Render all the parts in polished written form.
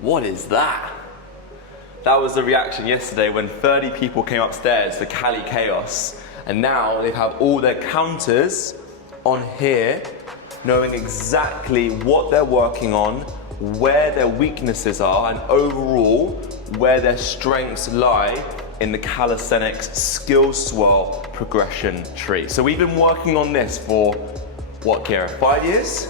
What is that? That was the reaction yesterday when 30 people came upstairs for Cali Chaos, and now they have all their counters on here, knowing exactly what they're working on, where their weaknesses are, and overall where their strengths lie in the Calisthenics skill swirl progression tree. So we've been working on this for what, Kira, 5 years?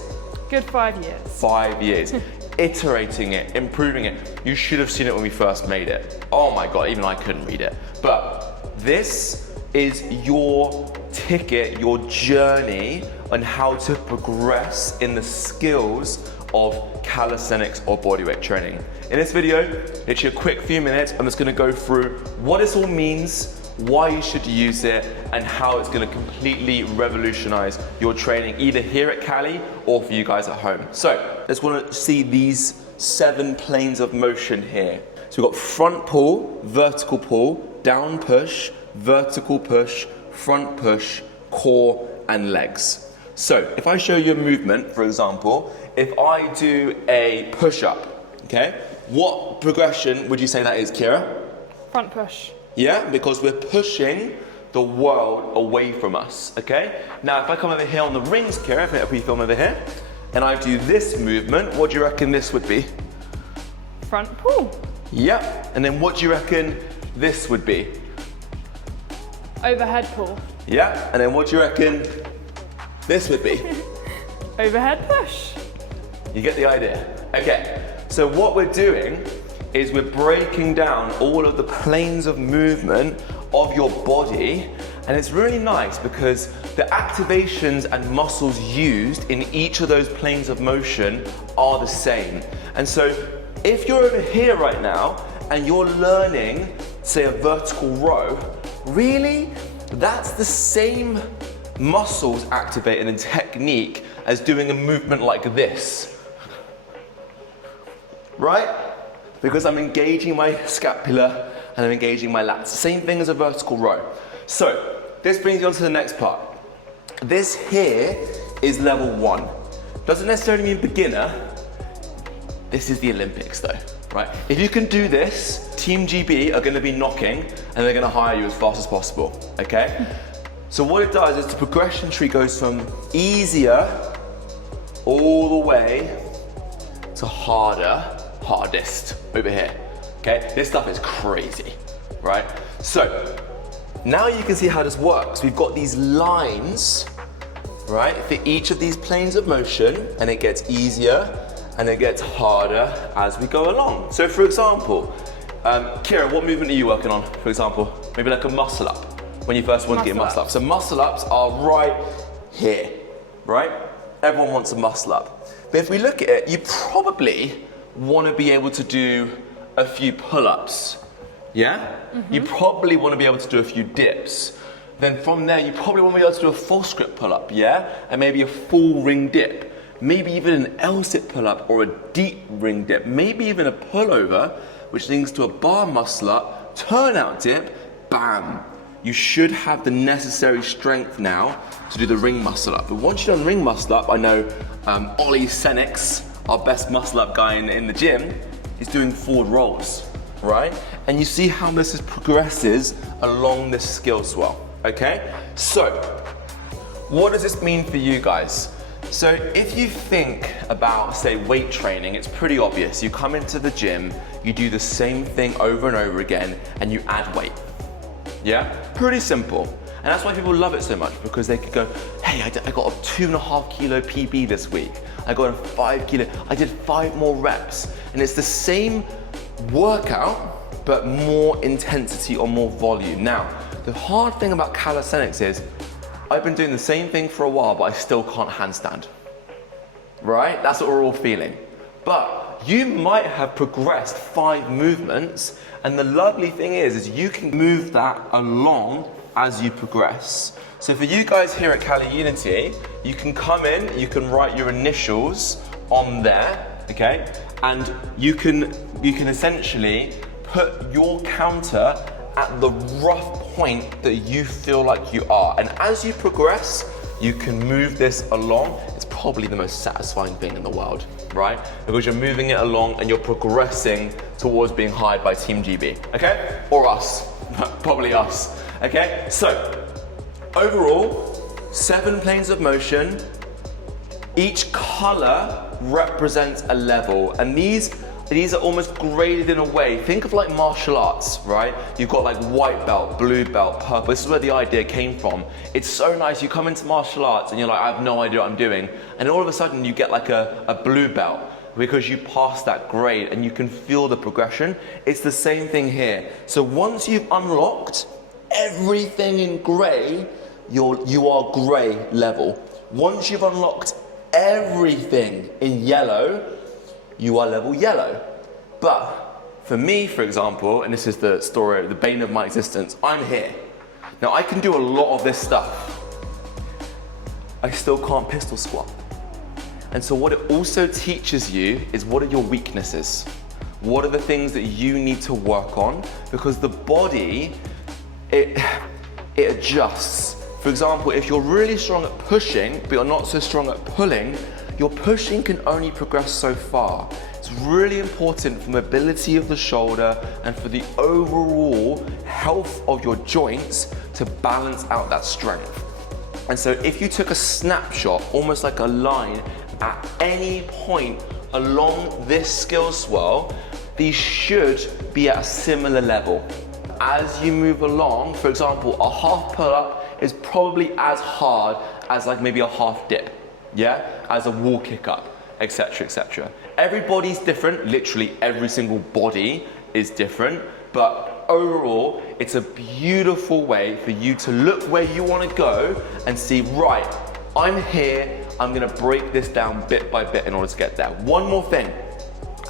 Good 5 years. 5 years. Iterating it, improving it. You should have seen it when we first made it. Oh my God, even I couldn't read it. But this is your ticket, your journey on how to progress in the skills of calisthenics or bodyweight training. In this video, literally a quick few minutes, I'm just gonna go through what this all means, why you should use it, and how it's gonna completely revolutionize your training, either here at Cali or for you guys at home. So, let's wanna see these 7 planes of motion here. So we've got front pull, vertical pull, down push, vertical push, front push, core, and legs. So, if I show you a movement, for example, if I do a push-up, okay, what progression would you say that is, Kira? Front push. Yeah, because we're pushing the world away from us, okay? Now, if I come over here on the rings, Kira, if we film over here, and I do this movement, what do you reckon this would be? Front pull. Yep, and then what do you reckon this would be? Overhead pull. Yeah, and then what do you reckon this would be? Overhead push. You get the idea? Okay, so what we're doing is we're breaking down all of the planes of movement of your body, and it's really nice because the activations and muscles used in each of those planes of motion are the same. And so if you're over here right now and you're learning, say, a vertical row, really, that's the same muscles activated and technique as doing a movement like this, right? Because I'm engaging my scapula and I'm engaging my lats. Same thing as a vertical row. So this brings you on to the next part. This here is level 1. Doesn't necessarily mean beginner. This is the Olympics though, right? If you can do this, Team GB are gonna be knocking and they're gonna hire you as fast as possible, okay? So what it does is the progression tree goes from easier all the way to hardest over here, okay? This stuff is crazy, right? So now you can see how this works. We've got these lines, right, for each of these planes of motion, and it gets easier and it gets harder as we go along. So for example, Kira, what movement are you working on, for example? Maybe like a muscle up, when you first want to get muscle up. So muscle ups are right here, right? Everyone wants a muscle up. But if we look at it, you probably want to be able to do a few pull-ups, yeah? You probably want to be able to do a few dips. Then from there, you probably want to be able to do a full script pull-up, yeah? And maybe a full ring dip. Maybe even an L-sit pull-up or a deep ring dip. Maybe even a pullover, which links to a bar muscle up, turnout dip, bam. You should have the necessary strength now to do the ring muscle up. But once you've done ring muscle up, I know Calisthenics, our best muscle up guy in the gym, is doing forward rolls, right? And you see how this progresses along this skill swell, okay? So, what does this mean for you guys? So if you think about, say, weight training, it's pretty obvious. You come into the gym, you do the same thing over and over again, and you add weight. Yeah? Pretty simple. And that's why people love it so much, because they could go, hey, I got a 2.5 kilo PB this week. I got a 5 kilo, I did 5 more reps. And it's the same workout, but more intensity or more volume. Now, the hard thing about calisthenics is, I've been doing the same thing for a while, but I still can't handstand. Right? That's what we're all feeling. But you might have progressed 5 movements, and the lovely thing is you can move that along as you progress. So for you guys here at CaliUnity, you can come in, you can write your initials on there, okay? And you can essentially put your counter at the rough point that you feel like you are. And as you progress, you can move this along. It's probably the most satisfying thing in the world. right? Because you're moving it along and you're progressing towards being hired by Team GB, okay? Or us, probably us, okay? So, overall, 7 planes of motion. Each color represents a level, and these are almost graded in a way. Think of like martial arts, right? You've got like white belt, blue belt, purple. This is where the idea came from. It's so nice. You come into martial arts and you're like, I have no idea what I'm doing. And all of a sudden you get like a blue belt because you pass that grade and you can feel the progression. It's the same thing here. So once you've unlocked everything in gray, you are gray level. Once you've unlocked everything in yellow, you are level yellow. But for me, for example, and this is the story, the bane of my existence, I'm here. Now I can do a lot of this stuff. I still can't pistol squat. And so what it also teaches you is what are your weaknesses? What are the things that you need to work on? Because the body, it adjusts. For example, if you're really strong at pushing, but you're not so strong at pulling, your pushing can only progress so far. It's really important for mobility of the shoulder and for the overall health of your joints to balance out that strength. And so if you took a snapshot, almost like a line, at any point along this skill swell, these should be at a similar level. As you move along, for example, a half pull-up is probably as hard as like maybe a half dip, yeah? As a wall kick up, etc., etc. Everybody's different, literally every single body is different, but overall, it's a beautiful way for you to look where you want to go and see, right, I'm here, I'm gonna break this down bit by bit in order to get there. One more thing,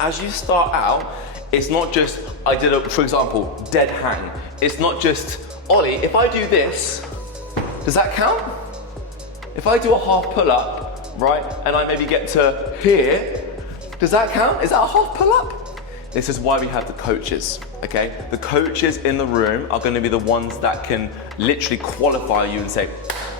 as you start out, it's not just, I did a, for example, dead hang. It's not just, Ollie, if I do this, does that count? If I do a half pull-up, right, and I maybe get to here, does that count? Is that a half pull-up? This is why we have the coaches, okay? The coaches in the room are gonna be the ones that can literally qualify you and say,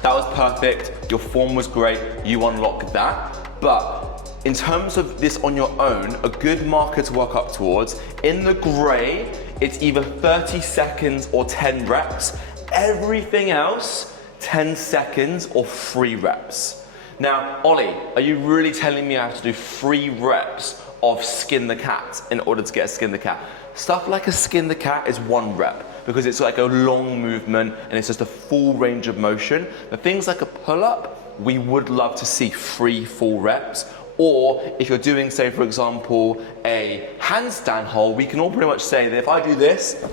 that was perfect, your form was great, you unlock that. But in terms of this on your own, a good marker to work up towards, in the gray, it's either 30 seconds or 10 reps. Everything else, 10 seconds or 3 reps. Now, Ollie, are you really telling me I have to do 3 reps of skin the cat in order to get a skin the cat? Stuff like a skin the cat is 1 rep because it's like a long movement and it's just a full range of motion. But things like a pull-up, we would love to see 3 full reps. Or if you're doing, say, for example, a handstand hold, we can all pretty much say that if I do this,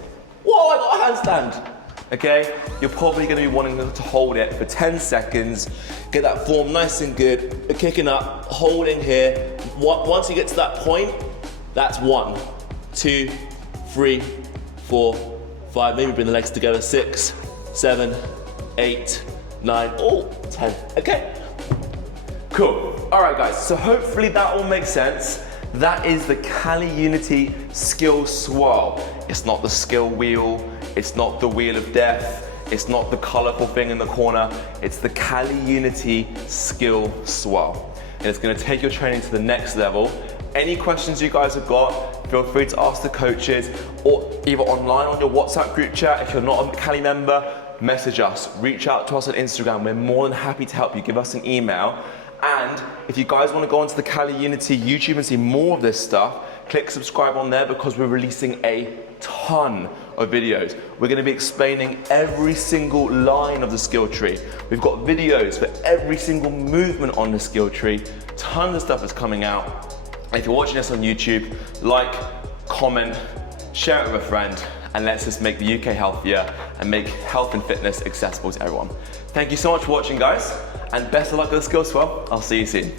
whoa, I got a handstand. Okay, you're probably going to be wanting to hold it for 10 seconds, get that form nice and good, kicking up, holding here. Once you get to that point, that's 1, 2, 3, 4, 5, maybe bring the legs together, 6, 7, 8, 9, 10, okay? Cool, all right guys, so hopefully that all makes sense. That is the CaliUnity skill swirl. It's not the skill wheel, it's not the wheel of death, it's not the colorful thing in the corner, it's the CaliUnity skill swirl. And it's gonna take your training to the next level. Any questions you guys have got, feel free to ask the coaches or either online on your WhatsApp group chat. If you're not a Cali member, message us, reach out to us on Instagram. We're more than happy to help you. Give us an email. And if you guys want to go onto the CaliUnity YouTube and see more of this stuff, click subscribe on there because we're releasing a ton of videos. We're going to be explaining every single line of the skill tree. We've got videos for every single movement on the skill tree. Tons of stuff is coming out. If you're watching this on YouTube, like, comment, share it with a friend, and let's just make the UK healthier and make health and fitness accessible to everyone. Thank you so much for watching, guys, and best of luck with the skill swell. I'll see you soon.